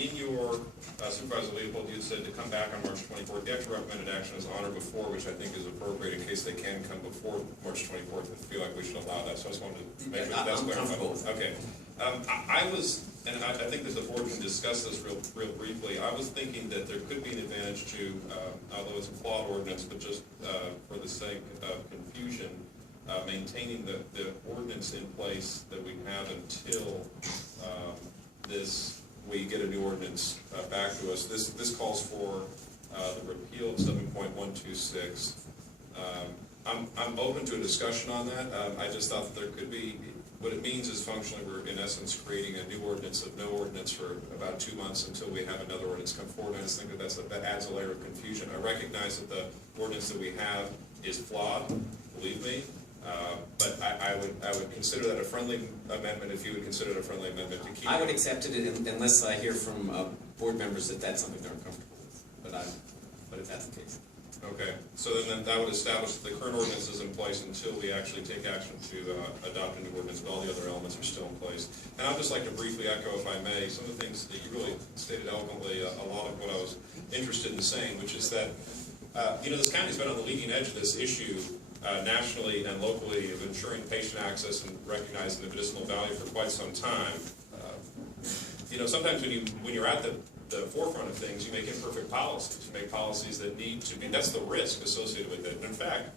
in your Supervisor Leopold, you said to come back on March 24th. The actual recommended action is on or before, which I think is appropriate in case they can come before March 24th. I feel like we should allow that, so I just wanted to make sure that's clarified. Okay. I was, and I think that the board can discuss this real briefly, I was thinking that there could be an advantage to, although it's a flawed ordinance, but just for the sake of confusion, maintaining the ordinance in place that we have until we get a new ordinance back to us. This calls for the repeal of 7.126. I'm open to a discussion on that. I just thought that there could be, what it means is functionally we're in essence creating a new ordinance of no ordinance for about 2 months until we have another ordinance come forward. I just think that adds a layer of confusion. I recognize that the ordinance that we have is flawed, believe me. But I would consider that a friendly amendment if you would consider it a friendly amendment to keep. I would accept it unless I hear from board members that that's something they're uncomfortable with. But if that's the case. Okay, so then that would establish that the current ordinance is in place until we actually take action to adopt a new ordinance, but all the other elements are still in place. And I'd just like to briefly echo, if I may, some of the things that you really stated eloquently, a lot of what I was interested in saying, which is that, this county's been on the leading edge of this issue nationally and locally of ensuring patient access and recognizing the medicinal value for quite some time. Sometimes when you're at the forefront of things, you make imperfect policies. You make policies that need to be, that's the risk associated with it. And in fact,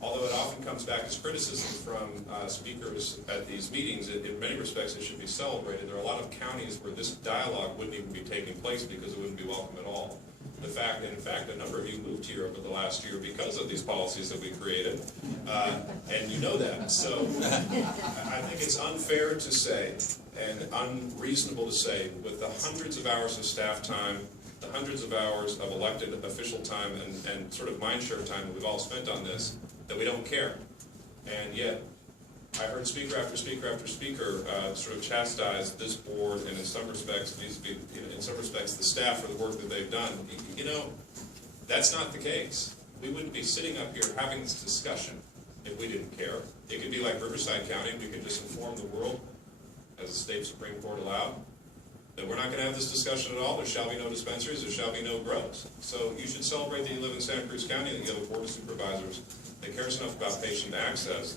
although it often comes back as criticism from speakers at these meetings, in many respects it should be celebrated. There are a lot of counties where this dialogue wouldn't even be taking place because it wouldn't be welcome at all. In fact, a number of you moved here over the last year because of these policies that we created, and you know that. So I think it's unfair to say and unreasonable to say, with the hundreds of hours of staff time, the hundreds of hours of elected official time and sort of mindshare time that we've all spent on this, that we don't care. And yet, I heard speaker after speaker after speaker sort of chastise this board, and in some respects, the staff for the work that they've done. That's not the case. We wouldn't be sitting up here having this discussion if we didn't care. It could be like Riverside County. We could just inform the world, as the state Supreme Court allowed, that we're not going to have this discussion at all. There shall be no dispensaries. There shall be no grows. So you should celebrate that you live in Santa Cruz County, that you have a board of supervisors that cares enough about patient access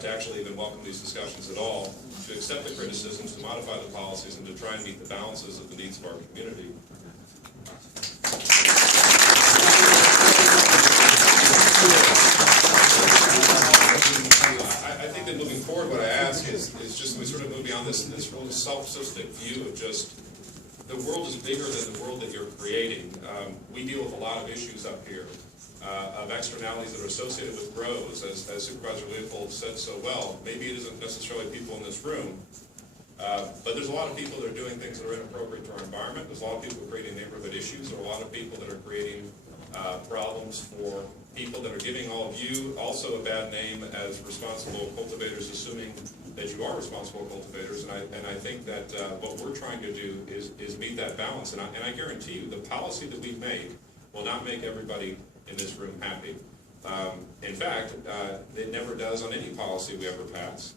to actually even welcome these discussions at all, to accept the criticisms, to modify the policies, and to try and meet the balances of the needs of our community. I think that moving forward, what I ask is just we sort of move beyond this real self-systemic view of just the world is bigger than the world that you're creating. We deal with a lot of issues up here. Of externalities that are associated with grows, as Supervisor Leopold said so well. Maybe it isn't necessarily people in this room, but there's a lot of people that are doing things that are inappropriate to our environment. There's a lot of people creating neighborhood issues. There are a lot of people that are creating problems for people that are giving all of you also a bad name as responsible cultivators, assuming that you are responsible cultivators. And I think that what we're trying to do is meet that balance. And I guarantee you, the policy that we make will not make everybody in this room happy. In fact, it never does on any policy we ever pass.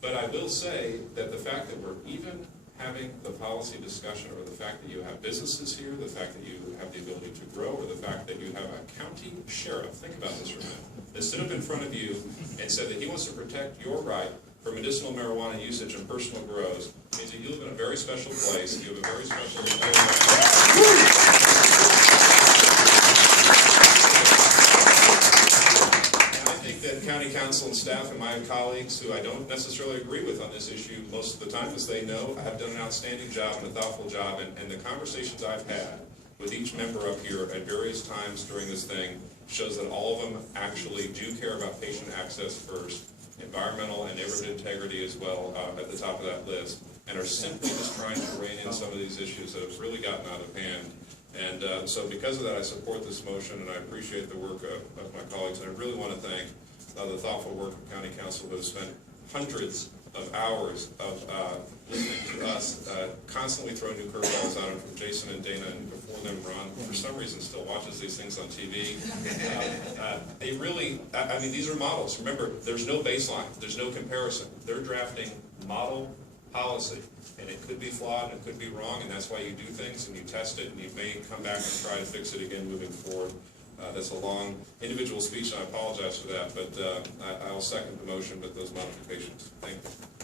But I will say that the fact that we're even having the policy discussion, or the fact that you have businesses here, the fact that you have the ability to grow, or the fact that you have a county sheriff, think about this for a minute, that stood up in front of you and said that he wants to protect your right for medicinal marijuana usage and personal grows, means that you live in a very special place, you have a very special that county council and staff and my colleagues, who I don't necessarily agree with on this issue most of the time, as they know, have done an outstanding job and a thoughtful job, and the conversations I've had with each member up here at various times during this thing shows that all of them actually do care about patient access first, environmental and neighborhood integrity as well at the top of that list, and are simply just trying to rein in some of these issues that have really gotten out of hand. And so because of that, I support this motion, and I appreciate the work of my colleagues, and I really want to thank the thoughtful work of County Council, who have spent hundreds of hours of listening to us constantly throw new curveballs out, and from Jason and Dana, and before them Ron, who for some reason still watches these things on TV. They really, these are models. Remember, there's no baseline, there's no comparison. They're drafting model policy. And it could be flawed, and it could be wrong, and that's why you do things, and you test it, and you may come back and try to fix it again moving forward. That's a long individual speech, and I apologize for that, but I will second the motion with those modifications. Thank you.